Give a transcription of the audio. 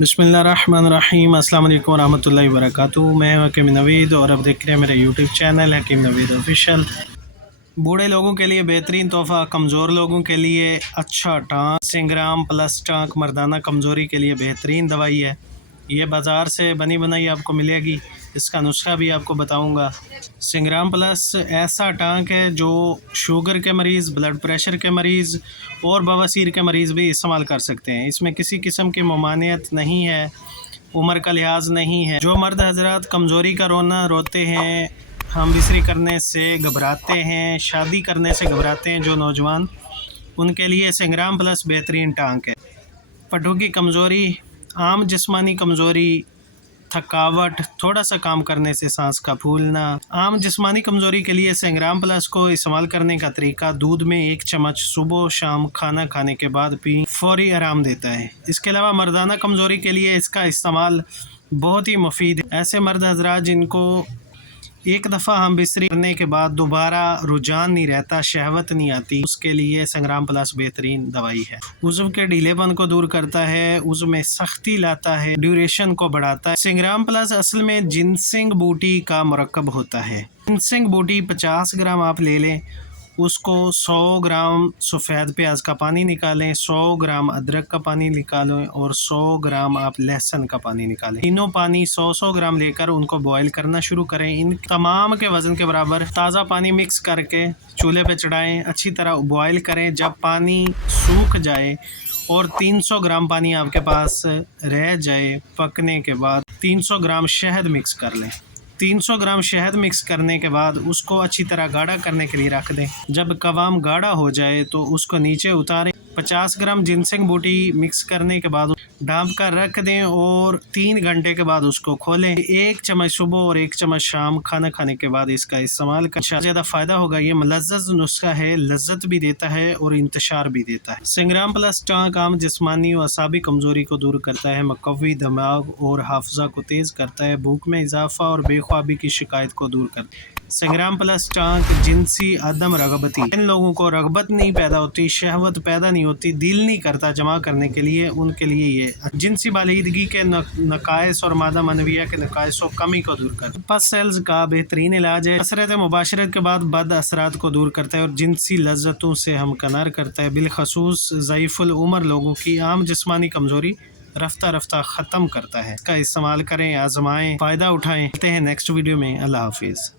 बिस्मिल्लाहिर्रहमानिर्रहीम, अस्सलाम वालेकुम रहमतुल्लाहि व बरकातुहू। मैं हूं हकीम नवीद और अब देख रहे हैं मेरा यूट्यूब चैनल हकीम नवीद ऑफिशियल। बूढ़े लोगों के लिए बेहतरीन तोहफ़ा, कमज़ोर लोगों के लिए अच्छा टाँक। सिंग्राम प्लस टाँक मर्दाना कमज़ोरी के लिए बेहतरीन दवाई है। ये बाज़ार से बनी बनाई आपको मिलेगी, इसका नुस्खा भी आपको बताऊंगा। सिंग्राम प्लस ऐसा टाँक है जो शुगर के मरीज़, ब्लड प्रेशर के मरीज़ और बवासीर के मरीज़ भी इस्तेमाल कर सकते हैं। इसमें किसी किस्म की ममानियत नहीं है, उम्र का लिहाज नहीं है। जो मर्द हजरात कमज़ोरी का रोना रोते हैं, हम बिस्तरी करने से घबराते हैं, शादी करने से घबराते हैं जो नौजवान, उनके लिए सिंग्राम प्लस बेहतरीन टाँक है। पट्टों की कमज़ोरी, आम जिस्मानी कमज़ोरी, थकावट, थोड़ा सा काम करने से सांस का फूलना। आम जिस्मानी कमज़ोरी के लिए सिंग्राम प्लस को इस्तेमाल करने का तरीका: दूध में 1 चम्मच सुबह शाम खाना खाने के बाद पी, फौरी आराम देता है। इसके अलावा मर्दाना कमज़ोरी के लिए इसका इस्तेमाल बहुत ही मुफीद है। ऐसे मर्द हजरात जिनको एक दफ़ा हम बिस्तरी करने के बाद दोबारा रुझान नहीं रहता, शहवत नहीं आती, उसके लिए संग्राम प्लस बेहतरीन दवाई है। उज़्व के ढीलेपन को दूर करता है, उज़्व में सख्ती लाता है, ड्यूरेशन को बढ़ाता है। संग्राम प्लस असल में जिनसिंग बूटी का मुरक्कब होता है। जिनसिंग बूटी 50 ग्राम आप ले लें, उसको 100 ग्राम सफ़ेद प्याज का पानी निकालें, 100 ग्राम अदरक का पानी निकालें और 100 ग्राम आप लहसुन का पानी निकालें। तीनों पानी 100-100 ग्राम लेकर उनको बॉईल करना शुरू करें। इन तमाम के वज़न के बराबर ताज़ा पानी मिक्स करके चूल्हे पे चढ़ाएं, अच्छी तरह बॉईल करें। जब पानी सूख जाए और 300 ग्राम पानी आपके पास रह जाए, पकने के बाद 300 ग्राम शहद मिक्स कर लें। 300 ग्राम शहद मिक्स करने के बाद उसको अच्छी तरह गाढ़ा करने के लिए रख दें। जब कवाम गाढ़ा हो जाए तो उसको नीचे उतारें। 50 ग्राम जिनसिंग बूटी मिक्स करने के बाद ढाँप कर रख दें और 3 घंटे के बाद उसको खोलें। 1 चम्मच सुबह और 1 चम्मच शाम खाना खाने के बाद इसका इस्तेमाल कर ज़्यादा फ़ायदा होगा। ये मुलज़्ज़ज़ नुस्खा है, लज्जत भी देता है और इंतशार भी देता है। सिंग्राम प्लस टाँक आम जिस्मानी और असाबी कमज़ोरी को दूर करता है, मुक़व्वी दिमाग और हाफ़ज़ा को तेज़ करता है, भूख में इजाफ़ा और बेख्वाबी की शिकायत को दूर करता है। सिंग्राम प्लस टाँक जिनसी अदम रगबती, इन लोगों को रगबत नहीं पैदा होती, शहवत पैदा नहीं होती, दिल नहीं करता जमा करने के लिए, उनके लिए ये जिनसी बालिदगी के नकाइस और मादा मनविया के नकाइस और कमी को दूर करता है। पस सेल्स का बेहतरीन इलाज है। कसरत मुबाशरत के बाद बद असरात को दूर करता है और जिनसी लज्जतों से हमकनार करता है। बिलखसूस ज़ईफ़ुल उमर लोगों की आम जिस्मानी कमज़ोरी रफ्ता रफ्ता ख़त्म करता है। इसका इस्तेमाल करें, आजमाएं, फ़ायदा उठाएं। मिलते हैं नेक्स्ट वीडियो में। अल्लाह हाफिज़।